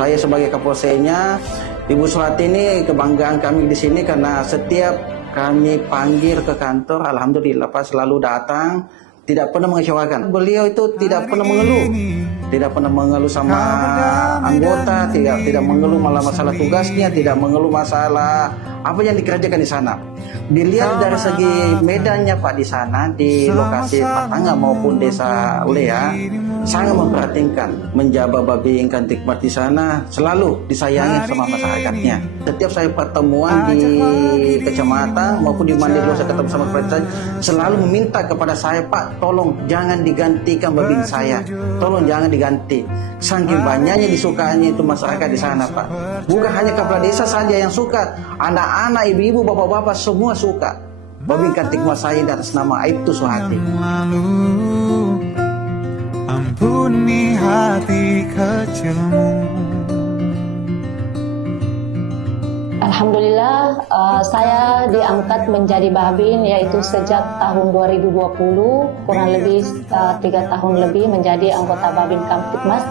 Saya sebagai Kapolseknya, Ibu Surati ini kebanggaan kami di sini karena setiap kami panggil ke kantor, alhamdulillah Pak selalu datang, tidak pernah mengecewakan. Beliau itu tidak pernah mengeluh sama anggota, tidak mengeluh malah masalah tugasnya, tidak mengeluh masalah apa yang dikerjakan di sana. Dilihat dari segi medannya Pak di sana, di lokasi Patanga maupun desa Lea, sangat memperhatikan, menjaga babi ikan tikmat di sana, selalu disayangi sama masyarakatnya. Setiap saya pertemuan di kecamatan maupun di Mandelo saya ketemu sama kepala saya, selalu meminta kepada saya, Pak, tolong jangan digantikan babi saya, tolong jangan diganti. Saking banyaknya disukainya itu masyarakat di sana, Pak. Bukan hanya kepala desa saja yang suka, anak-anak, ibu-ibu, bapak-bapak semua suka. Babi ikan tikmat saya di atas nama Aibtu Suhati. Ampuni hati kecilmu. Alhamdulillah, saya diangkat menjadi Babin yaitu sejak tahun 2020, kurang lebih 3 tahun lebih menjadi anggota Babin Kamtibmas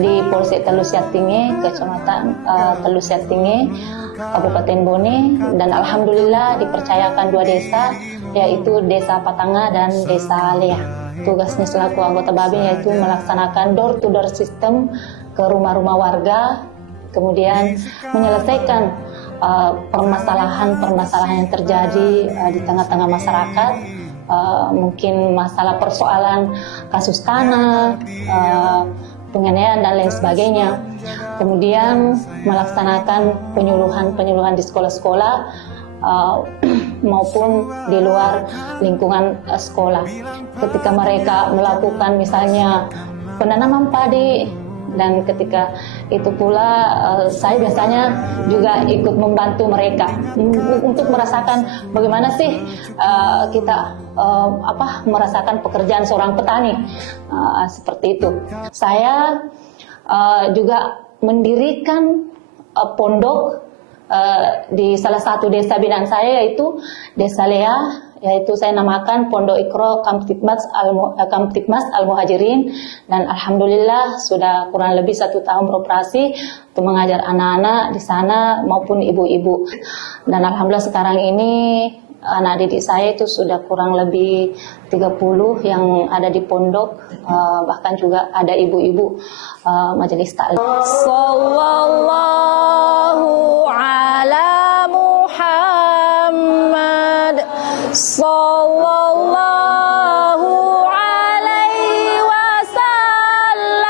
di Polsek Telu Siatinge, Kecamatan Telu Siatinge, Kabupaten Bone, dan alhamdulillah dipercayakan 2 desa yaitu Desa Patanga dan Desa Lea. Tugasnya selaku anggota Babin yaitu melaksanakan door-to-door system ke rumah-rumah warga, kemudian menyelesaikan permasalahan-permasalahan yang terjadi di tengah-tengah masyarakat, mungkin masalah persoalan kasus tanah, penganiayaan dan lain sebagainya. Kemudian melaksanakan penyuluhan di sekolah-sekolah maupun di luar lingkungan sekolah. Ketika mereka melakukan misalnya penanaman padi, dan ketika itu pula saya biasanya juga ikut membantu mereka untuk merasakan bagaimana sih kita merasakan pekerjaan seorang petani, seperti itu. Saya juga mendirikan pondok di salah satu desa binaan saya yaitu Desa Lea, yaitu saya namakan Pondok Iqra Kamtibmas Al-Muhajirin, dan alhamdulillah sudah kurang lebih 1 tahun beroperasi untuk mengajar anak-anak di sana maupun ibu-ibu. Dan alhamdulillah sekarang ini anak didik saya itu sudah kurang lebih 30 yang ada di pondok, bahkan juga ada ibu-ibu majelis taklim. Sallallahu ala Muhammad sallallahu alaihi wasallam.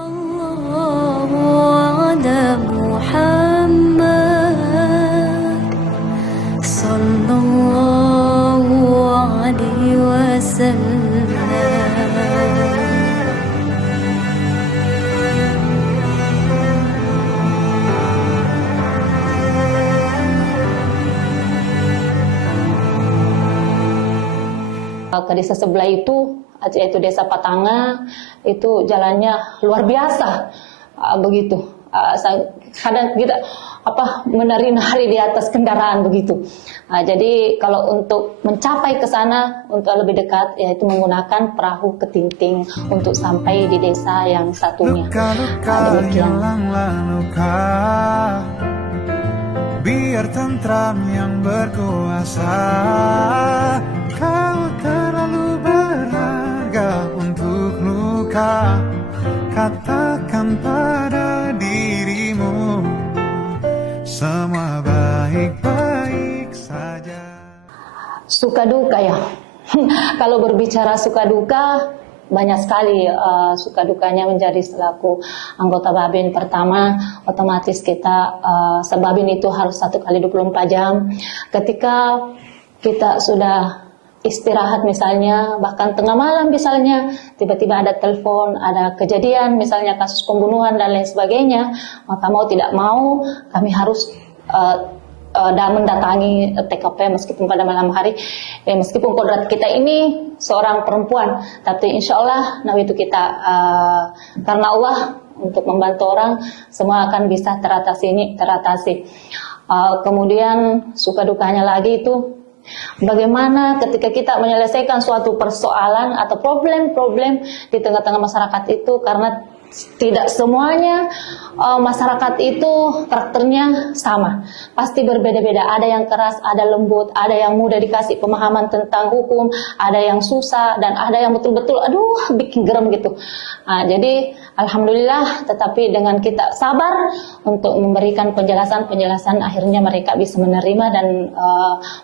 Sallallahu ala Muhammad sallallahu alaihi wasallam. Ke desa sebelah itu, yaitu Desa Patanga, itu jalannya luar biasa, begitu. Kadang kita menari-nari di atas kendaraan begitu. Jadi kalau untuk mencapai ke sana untuk lebih dekat, yaitu menggunakan perahu ketinting untuk sampai di desa yang satunya. Demikian. Biar tentram yang berkuasa, kau terlalu berharga untuk luka. Katakan pada dirimu, semua baik-baik saja. Suka duka ya. Kalau berbicara suka duka, banyak sekali suka dukanya menjadi selaku anggota Babin. Pertama, otomatis kita sebabin itu harus 1 kali 24 jam. Ketika kita sudah istirahat misalnya, bahkan tengah malam misalnya, tiba-tiba ada telepon, ada kejadian misalnya kasus pembunuhan dan lain sebagainya, maka mau tidak mau kami harus dan mendatangi TKP meskipun pada malam hari, meskipun kodrat kita ini seorang perempuan, tapi insya Allah itu kita karena Allah untuk membantu orang, semua akan bisa teratasi. Kemudian suka dukanya lagi itu bagaimana ketika kita menyelesaikan suatu persoalan atau problem-problem di tengah-tengah masyarakat itu, karena Tidak semuanya masyarakat itu karakternya sama. Pasti berbeda-beda. Ada yang keras, ada lembut, ada yang mudah dikasih pemahaman tentang hukum, ada yang susah, dan ada yang betul-betul aduh bikin geram gitu. Nah, jadi alhamdulillah, tetapi dengan kita sabar untuk memberikan penjelasan-penjelasan, akhirnya mereka bisa menerima dan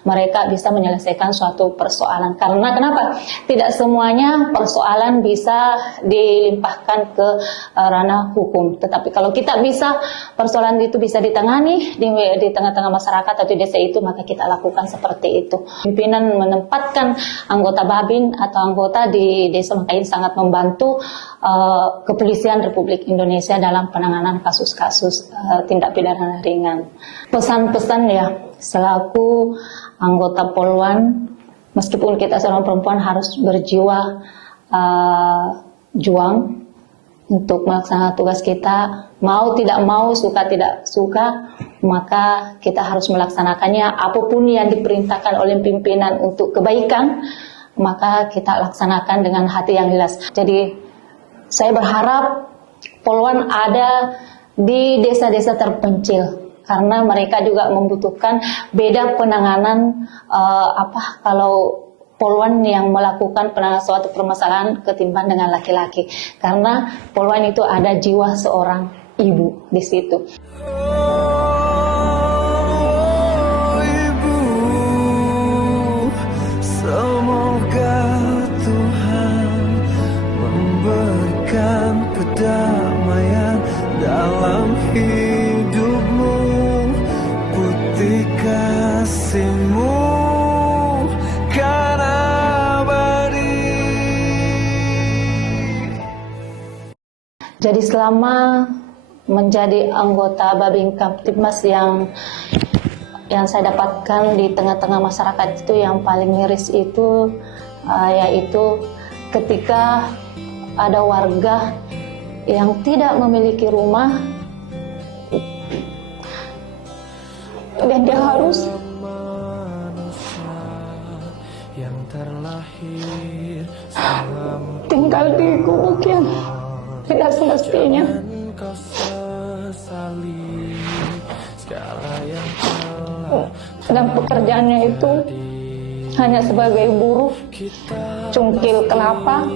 mereka bisa menyelesaikan suatu persoalan. Karena kenapa? Tidak semuanya persoalan bisa dilimpahkan ke ranah hukum. Tetapi kalau kita bisa, persoalan itu bisa ditangani di tengah-tengah masyarakat atau di desa itu, maka kita lakukan seperti itu. Pimpinan menempatkan anggota Babin atau anggota di desa, maka ini sangat membantu Kepolisian Republik Indonesia dalam penanganan kasus-kasus tindak pidana ringan. Pesan-pesan ya, selaku anggota Polwan, meskipun kita seorang perempuan harus berjiwa juang untuk melaksanakan tugas kita, mau tidak mau, suka tidak suka, maka kita harus melaksanakannya. Apapun yang diperintahkan oleh pimpinan untuk kebaikan, maka kita laksanakan dengan hati yang ikhlas. Jadi saya berharap Polwan ada di desa-desa terpencil, karena mereka juga membutuhkan beda penanganan kalau Polwan yang melakukan penanganan suatu permasalahan ketimbang dengan laki-laki, karena Polwan itu ada jiwa seorang ibu di situ. Ibu, semoga Tuhan memberikan kedamaian dalam hidupmu, putih kasihmu kan abadi. Jadi selama menjadi anggota Babin Kamtibmas yang saya dapatkan di tengah-tengah masyarakat itu, yang paling miris itu yaitu ketika ada warga yang tidak memiliki rumah dan dia harus tinggal di gubuk yang tidak semestinya. Dan pekerjaannya itu hanya sebagai buruh cungkil kelapa,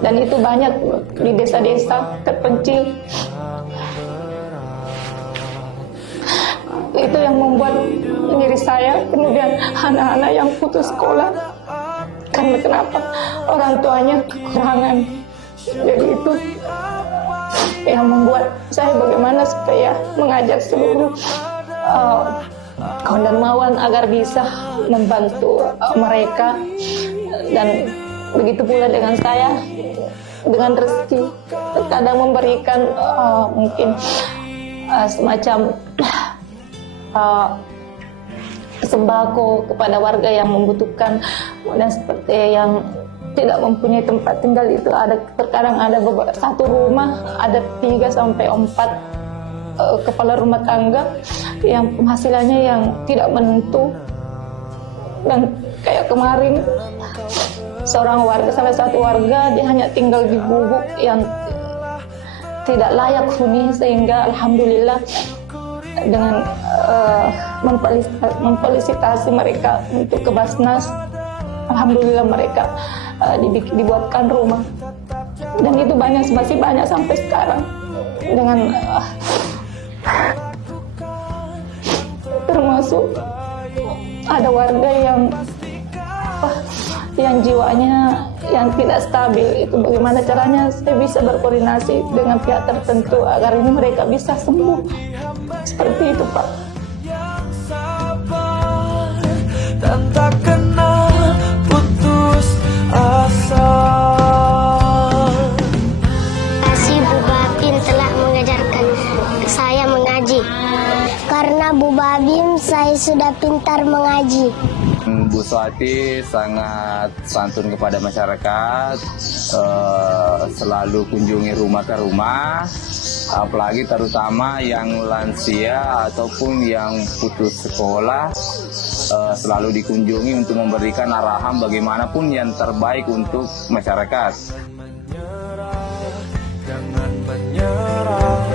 dan itu banyak di desa-desa terpencil. Itu yang membuat miris saya. Kemudian anak-anak yang putus sekolah karena kenapa? Orang tuanya kekurangan. Jadi itu yang membuat saya bagaimana supaya mengajak seluruh kawan dermawan agar bisa membantu mereka, dan begitu pula dengan saya dengan rezeki, terkadang memberikan mungkin semacam sembako kepada warga yang membutuhkan, dan seperti yang tidak mempunyai tempat tinggal itu terkadang ada satu rumah ada 3 sampai 4 kepala rumah tangga yang penghasilannya yang tidak menentu. Dan kayak kemarin salah satu warga dia hanya tinggal di gubuk yang tidak layak huni, sehingga alhamdulillah dengan memfelisitasi mereka untuk ke Basnas, alhamdulillah mereka dibuatkan rumah, dan itu masih banyak sampai sekarang. Dengan termasuk ada warga yang jiwanya yang tidak stabil, itu bagaimana caranya saya bisa berkoordinasi dengan pihak tertentu agar ini mereka bisa sembuh, seperti itu Pak. Dan tak kenal putus asa. Kasih Bu Babin telah mengajarkan saya mengaji. Karena Bu Babin saya sudah pintar mengaji. Bu Suwati sangat santun kepada masyarakat, selalu kunjungi rumah ke rumah, apalagi terutama yang lansia ataupun yang putus sekolah, selalu dikunjungi untuk memberikan arahan bagaimanapun yang terbaik untuk masyarakat. marah.